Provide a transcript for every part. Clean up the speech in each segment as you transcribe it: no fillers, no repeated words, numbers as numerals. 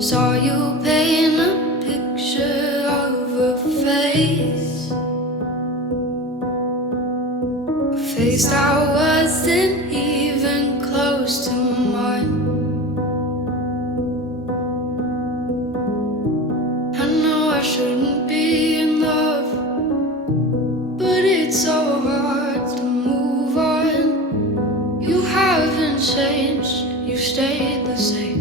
Saw you paint a picture of a face, a face that wasn't even close to mine. I know I shouldn't be in love, but it's so hard to move on. You haven't changed, you stayed the same.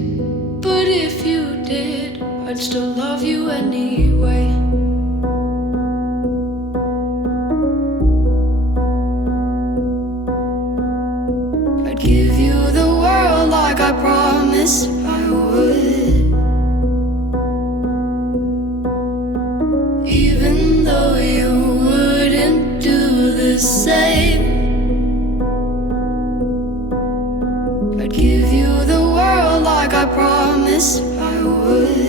But if you did, I'd still love you anyway. I'd give you the world like I promised I would, even though you wouldn't do the same. I'd give you the world like I promised I would,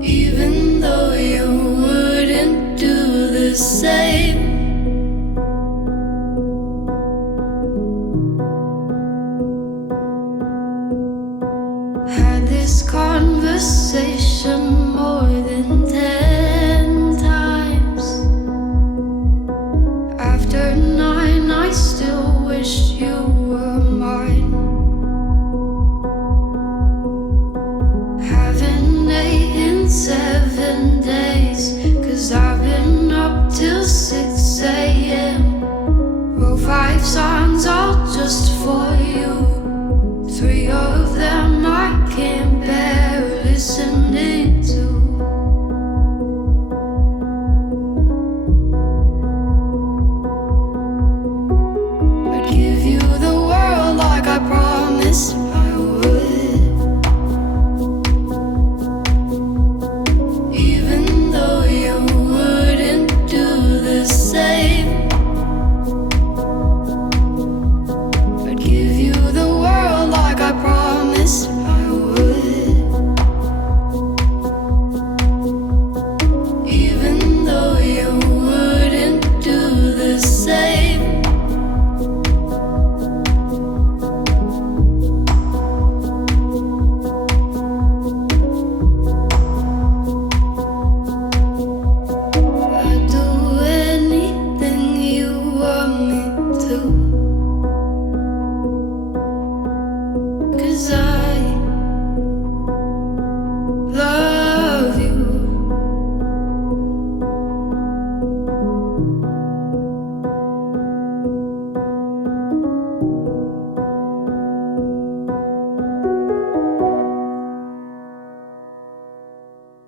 even though you wouldn't do the same. Had this conversation more than 10